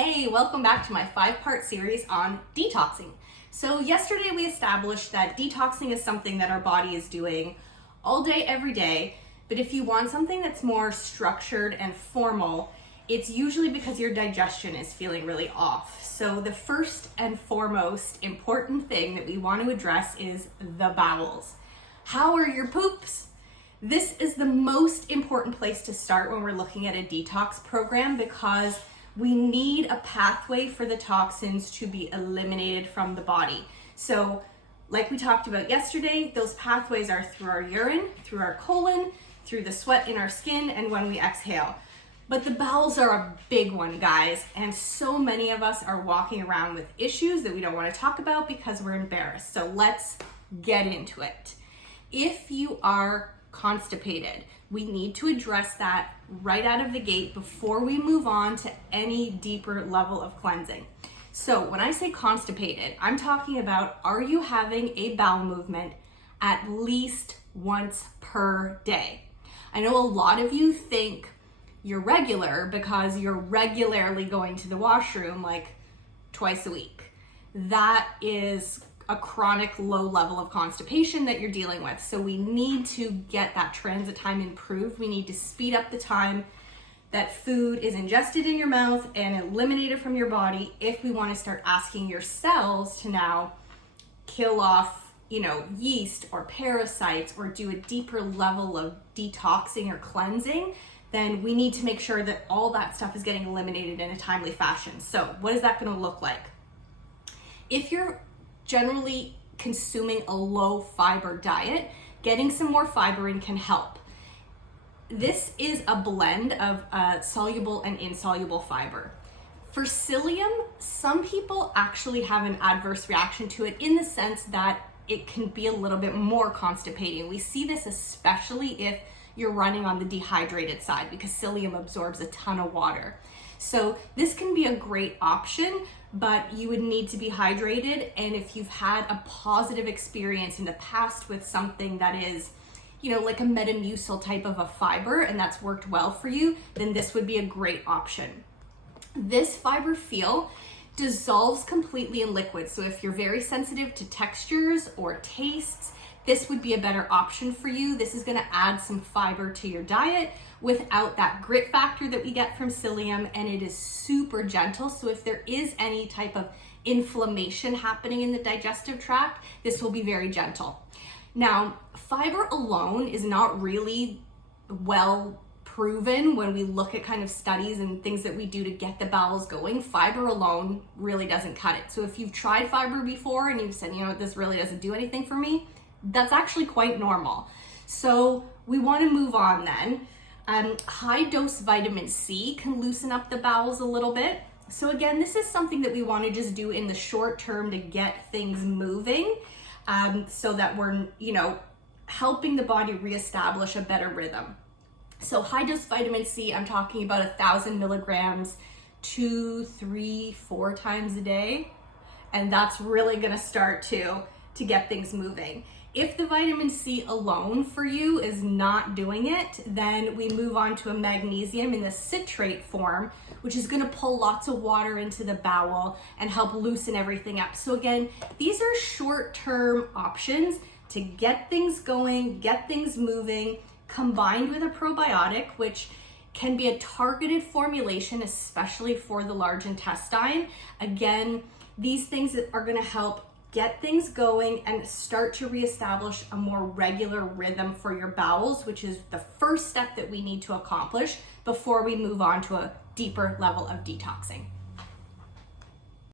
Hey, welcome back to my 5-part series on detoxing. So yesterday we established that detoxing is something that our body is doing all day, every day. But if you want something that's more structured and formal, it's usually because your digestion is feeling really off. So the first and foremost important thing that we want to address is the bowels. How are your poops? This is the most important place to start when we're looking at a detox program because we need a pathway for the toxins to be eliminated from the body. So like we talked about yesterday, those pathways are through our urine, through our colon, through the sweat in our skin, and when we exhale. But the bowels are a big one, guys, and so many of us are walking around with issues that we don't want to talk about because we're embarrassed. So let's get into it. If you are constipated, we need to address that right out of the gate before we move on to any deeper level of cleansing. So when I say constipated, I'm talking about, are you having a bowel movement at least once per day? I know a lot of you think you're regular because you're regularly going to the washroom like twice a week. That is a chronic low level of constipation that you're dealing with. So we need to get that transit time improved. We need to speed up the time that food is ingested in your mouth and eliminated from your body if we want to start asking your cells to now kill off, yeast or parasites or do a deeper level of detoxing or cleansing. Then we need to make sure that all that stuff is getting eliminated in a timely fashion. So what is that going to look like? If you're generally consuming a low fiber diet, getting some more fiber in can help. This is a blend of soluble and insoluble fiber. For psyllium, some people actually have an adverse reaction to it in the sense that it can be a little bit more constipating. We see this especially if you're running on the dehydrated side because psyllium absorbs a ton of water. So this can be a great option, but you would need to be hydrated. And if you've had a positive experience in the past with something that is, like a Metamucil type of a fiber, and that's worked well for you, then this would be a great option. This fiber feel dissolves completely in liquid. So if you're very sensitive to textures or tastes, this would be a better option for you. This is gonna add some fiber to your diet without that grit factor that we get from psyllium, and it is super gentle. So if there is any type of inflammation happening in the digestive tract, this will be very gentle. Now, fiber alone is not really well proven when we look at kind of studies and things that we do to get the bowels going. Fiber alone really doesn't cut it. So if you've tried fiber before and you've said, this really doesn't do anything for me, that's actually quite normal. So we want to move on then. High dose vitamin C can loosen up the bowels a little bit. So again, this is something that we want to just do in the short term to get things moving, so that we're, helping the body reestablish a better rhythm. So high dose vitamin C, I'm talking about 1,000 milligrams 2, 3, 4 times a day. And that's really going to start to get things moving. If the vitamin C alone for you is not doing it, then we move on to a magnesium in the citrate form, which is going to pull lots of water into the bowel and help loosen everything up. So again, these are short-term options to get things going, get things moving, combined with a probiotic, which can be a targeted formulation, especially for the large intestine. Again, these things are going to help get things going and start to reestablish a more regular rhythm for your bowels, which is the first step that we need to accomplish before we move on to a deeper level of detoxing.